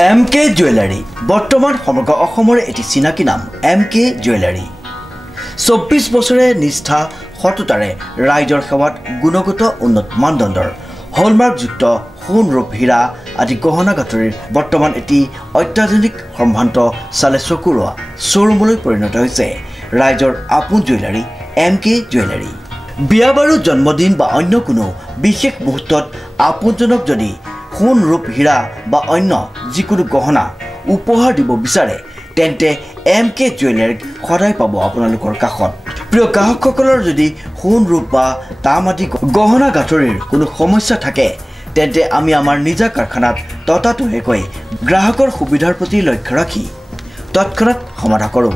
MK jewellery বৰ্তমান সমগ্ৰ অসমৰ এটি চিনাকি নাম MK জুৱেলাৰী 24 বছৰে নিষ্ঠা সততাৰে ৰাইজৰ সেৱাত গুণগত উন্নত মানদণ্ডৰ হলমাৰ্কযুক্ত সোণ ৰূপ হীৰা আদি গহনা গাঁথৰিৰ বৰ্তমান এটি অত্যাধুনিক সম্ভ্ৰান্ত চালে চকুৰোৱা শ্বৰুমলৈ পৰিণত হৈছে ৰাইজৰ আপোন জুৱেলাৰী MK জুৱেলাৰী বিয়া বাৰু জন্মদিন বা অন্য কোনো বিশেষ মুহূৰ্তত আপোনজনক যদি সোণ ৰূপ হীৰা বা অন্য যিকোনো গহনা উপহাৰ দিব বিচাৰে তেন্তে MK জুৱেলাৰীক সদায় পাব আপোনালোকৰ কাষত প্ৰিয় গ্ৰাহকসকলৰ যদি সোণ ৰূপ বা তাম আদি গহনা গাঁথৰিৰ কোনো সমস্যা থাকে তেন্তে আমি আমাৰ নিজা কাৰখানাত ততাতৈয়াকৈ গ্ৰাহকৰ সুবিধাৰ প্ৰতি লক্ষ্য ৰাখি তৎক্ষণাত সমাধান কৰোঁ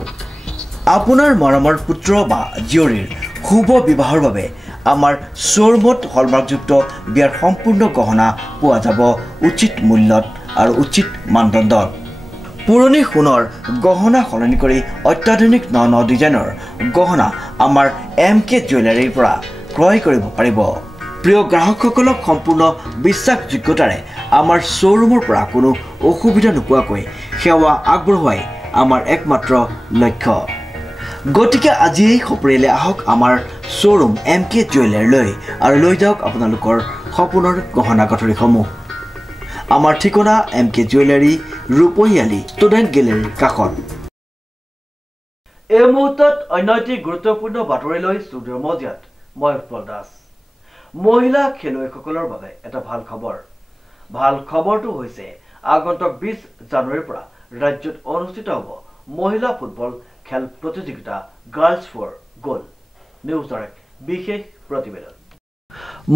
আপোনাৰ মৰমৰ পুত্ৰ বা জীয়ৰীৰ শুভ বিবাহৰ বাবে আমাৰ শ্বৰুমত হলমাৰ্কযুক্ত বিয়াৰ সম্পূৰ্ণ গহনা পোৱা যাব উচিত মূল্যত আৰু উচিত মানদণ্ডত পুৰণি সোণৰ গহনা সলনি কৰি অত্যাধুনিক ন ডিজাইনৰ গহনা আমাৰ MK জুৱেলাৰীৰ পৰা ক্ৰয় কৰিব পাৰিব প্ৰিয় গ্ৰাহকসকলক সম্পূৰ্ণ বিশ্বাসযোগ্যতাৰে আমাৰ শ্বৰুমৰ পৰা কোনো অসুবিধা নোপোৱাকৈ সেৱা আগবঢ়োৱাই আমাৰ একমাত্ৰ লক্ষ্য গতিকে আজি সপৰিয়ালে আহক আমাৰ শ্বৰুম MK জুৱেলাৰীলৈ আৰু লৈ যাওক আপোনালোকৰ সপোনৰ গহনা গাঁথৰিসমূহ আমাৰ ঠিকনা MK জুৱেলাৰী ৰূপহীয়ালি ষ্টুডেণ্ট গেলেৰীৰ কাষত এই মুহূৰ্তত অন্য এটি গুৰুত্বপূৰ্ণ বাতৰিলৈ ষ্টুডিঅ'ৰ মজিয়াত মই উৎপল দাস মহিলা খেলুৱৈসকলৰ বাবে এটা ভাল খবৰটো হৈছে আগন্তুক 20 জানুৱাৰীৰ পৰা ৰাজ্যত অনুষ্ঠিত হ'ব মহিলা ফুটবল খেল প্ৰতিযোগিতা গাৰ্লছ ফৰ গোল নিউজৰ এক বিশেষ প্ৰতিবেদন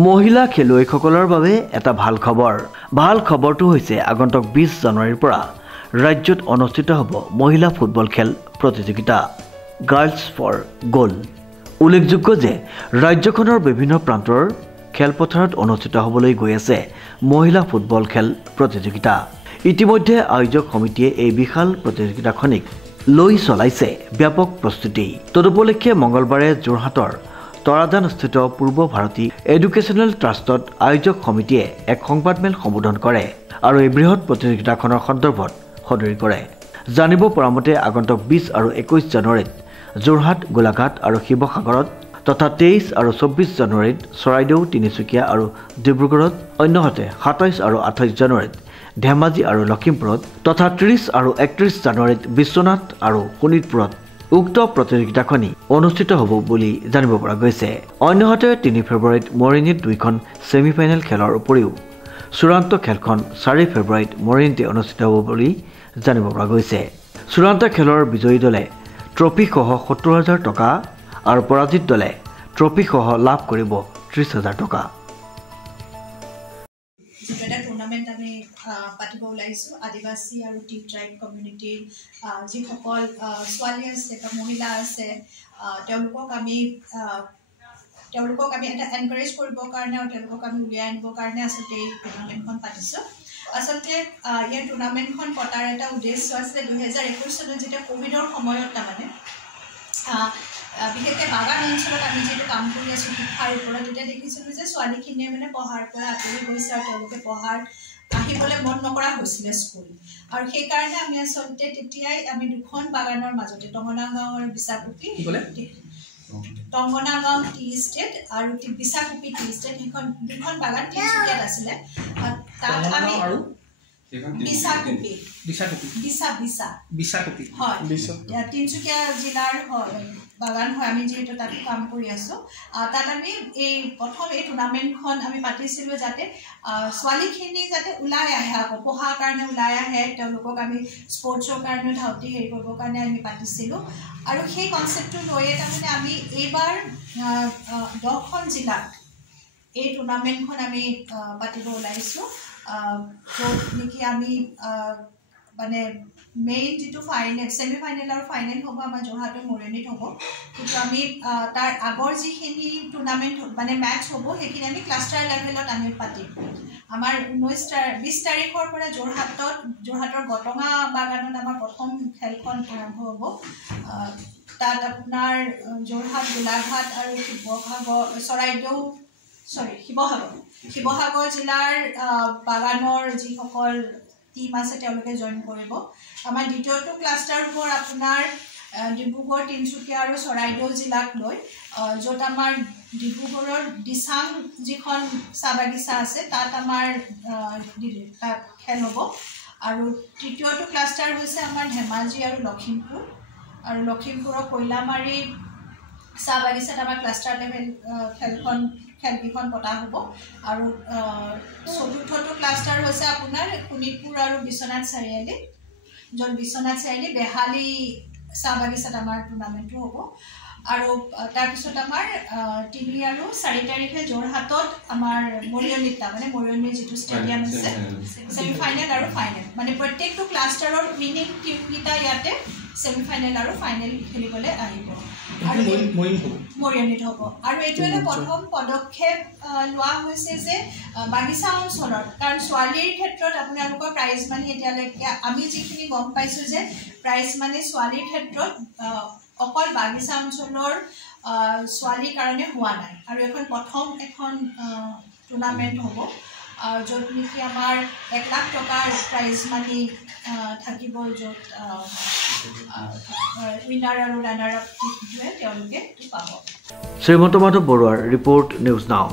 মহিলা খেলুৱৈসকলৰ বাবে এটা ভাল খবৰটো হৈছে আগন্তুক 20 জানুৱাৰীৰ পৰা ৰাজ্যত অনুষ্ঠিত হ'ব মহিলা ফুটবল খেল প্ৰতিযোগিতা গাৰ্লছ ফৰ গোল উল্লেখযোগ্য যে ৰাজ্যখনৰ বিভিন্ন প্ৰান্তৰ খেলপথাৰত অনুষ্ঠিত হ'বলৈ গৈ আছে মহিলা ফুটবল খেল প্ৰতিযোগিতা ইতিমধ্যে আয়োজক সমিতিয়ে এই বিশাল প্ৰতিযোগিতাখনিক লৈ চলাইছে ব্যাপক প্ৰস্তুতি তদুপলক্ষে মঙ্গলবাৰে যোৰহাটৰ তৰাজানস্থিত পূৰ্ব ভাৰতী এডুকেশ্যনেল ট্ৰাষ্টত আয়োজক সমিতিয়ে এক সংবাদমেল সম্বোধন কৰে আৰু এই বৃহৎ প্ৰতিযোগিতাখনৰ সন্দৰ্ভত সদৰি কৰে জানিব পৰা মতে আগন্তুক 20 আৰু 21 জানুৱাৰীত যোৰহাট গোলাঘাট আৰু শিৱসাগৰত তথা 23 আৰু 24 জানুৱাৰীত চৰাইদেউ তিনিচুকীয়া আৰু ডিব্ৰুগড়ত অন্যহাতে 27 আৰু 28 জানুৱাৰীত ধেমাজি আৰু লখিমপুৰত তথা 30 আৰু 31 জানুৱাৰীত বিশ্বনাথ আৰু শোণিতপুৰত উক্ত প্ৰতিযোগিতাখনি অনুষ্ঠিত হ'ব বুলি জানিব পৰা গৈছে অন্যহাতে 3 ফেব্ৰুৱাৰীত মৰিনীত দুইখন ছেমিফাইনেল খেলৰ উপৰিও চূড়ান্ত খেলখন 4 ফেব্ৰুৱাৰীত মৰিনীতে অনুষ্ঠিত হ'ব বুলি জানিব পৰা গৈছে চূড়ান্ত খেলৰ বিজয়ী দলে ট্ৰফিসহ 70,000 টকা আৰু পৰাজিত দলে ট্ৰফিসহ লাভ কৰিব 30,000 টকা টুৰ্ণামেণ্ট আমি পাতিব ওলাইছোঁ আদিবাসী আৰু টি ট্ৰাইব কমিউনিটিৰ যিসকল ছোৱালী আছে বা মহিলা আছে তেওঁলোকক আমি এটা এনকাৰেজ কৰিবৰ কাৰণে আৰু তেওঁলোকক আমি উলিয়াই আনিবৰ কাৰণে আচলতে এই টুৰ্ণামেণ্টখন পাতিছোঁ আচলতে ইয়াৰ টুৰ্ণামেণ্টখন পতাৰ এটা উদ্দেশ্য আছিলে 2021 চনত যেতিয়া কোভিডৰ সময়ত তাৰমানে বিশেষকৈ বাগান অঞ্চলত আমি যিহেতু কাম কৰি আছোঁ শিক্ষাৰ ওপৰত তেতিয়া দেখিছিলোঁ যে ছোৱালীখিনিয়ে মানে পঢ়াৰ পৰা আঁতৰি গৈছে আৰু তেওঁলোকে পঢ়াৰ আহিবলৈ মন নকৰা হৈছিলে স্কুল আৰু সেইকাৰণে আমি আচলতে তেতিয়াই আমি দুখন বাগানৰ মাজতে টংগনাগাঁও আৰু বিছাকুপি টংগনাগাঁও টি ষ্টেট আৰু বিছাকুপি টি ষ্টেট সেইখন দুখন বাগান তিনিচুকীয়াত আছিলে তাত আমি তিনিচুকীয়া জিলাৰ বাগান হয় আমি যিহেতু তাত কাম কৰি আছোঁ তাত আমি এই প্ৰথম এই টুৰ্ণামেণ্টখন আমি পাতিছিলোঁ যাতে ছোৱালীখিনি যাতে ওলাই আহে আকৌ পঢ়াৰ কাৰণে ওলাই আহে তেওঁলোকক আমি স্পৰ্টছৰ কাৰণেও ধাউতি হেৰি কৰিবৰ কাৰণে আমি পাতিছিলোঁ আৰু সেই কনচেপ্টটো লৈয়ে তাৰমানে আমি এইবাৰ 10খন জিলাত এই টুৰ্ণামেণ্টখন আমি পাতিব ওলাইছোঁ য'ত নেকি আমি মানে মেইন যিটো ফাইনেল ছেমিফাইনেল আৰু ফাইনেল হ'ব আমাৰ যোৰহাটৰ মৰিয়নিত হ'ব কিন্তু আমি তাৰ আগৰ যিখিনি টুৰ্ণামেণ্ট মানে মেটচ হ'ব সেইখিনি আমি ক্লাষ্টাৰ লেভেলত আমি পাতিম আমাৰ 20 তাৰিখৰ পৰা যোৰহাটৰ গটঙা বাগানত আমাৰ প্ৰথম খেলখন আৰম্ভ হ'ব তাত আপোনাৰ যোৰহাট গোলাঘাট আৰু শিৱসাগৰ জিলাৰ বাগানৰ যিসকল টিম আছে তেওঁলোকে জইন কৰিব আমাৰ দ্বিতীয়টো ক্লাষ্টাৰ হ'ব আপোনাৰ ডিব্ৰুগড় তিনচুকীয়া আৰু চৰাইদেউ জিলাক লৈ য'ত আমাৰ ডিব্ৰুগড়ৰ দিচাং যিখন চাহ বাগিচা আছে তাত আমাৰ তাত খেল হ'ব আৰু তৃতীয়টো ক্লাষ্টাৰ হৈছে আমাৰ ধেমাজি আৰু লখিমপুৰৰ কয়লামাৰী চাহ বাগিচাত আমাৰ ক্লাষ্টাৰ লেভেল খেলকেইখন পতা হ'ব আৰু চতুৰ্থটো ক্লাষ্টাৰ হৈছে আপোনাৰ শোণিতপুৰ আৰু বিশ্বনাথ চাৰিআলি য'ত বিশ্বনাথ চাৰিআলি বেহালী চাহ বাগিচাত আমাৰ টুৰ্ণামেণ্টটো হ'ব আৰু তাৰপিছত আমাৰ 3 আৰু 4 তাৰিখে যোৰহাটত আমাৰ মৰিয়নিৰ যিটো ষ্টেডিয়াম আছে ছেমিফাইনেল আৰু ফাইনেল মানে প্ৰত্যেকটো ক্লাষ্টাৰৰ উইনিং টিমকেইটা ইয়াতে ছেমিফাইনেল আৰু ফাইনেল খেলিবলৈ আহিব আৰু মৰিয়নিত হ'ব আৰু এইটো এটা প্ৰথম পদক্ষেপ লোৱা হৈছে যে বাগিচা অঞ্চলত কাৰণ ছোৱালীৰ ক্ষেত্ৰত আপোনালোকৰ প্ৰাইজ মানি এতিয়ালৈকে আমি যিখিনি গম পাইছোঁ যে প্ৰাইজ মানি ছোৱালীৰ ক্ষেত্ৰত অকল বাগিচা অঞ্চলৰ ছোৱালীৰ কাৰণে হোৱা নাই আৰু প্ৰথম এখন টুৰ্ণামেণ্ট হ'ব য'ত নেকি আমাৰ 1 লাখ টকাৰ প্ৰাইজ মানি থাকিব য'ত উইনাৰ আৰু ৰানাৰ আপ টিমটোৱে তেওঁলোকে পাব। শ্ৰীমন্ত মাধৱ বৰুৱাৰ ৰিপৰ্ট নিউজ নাও।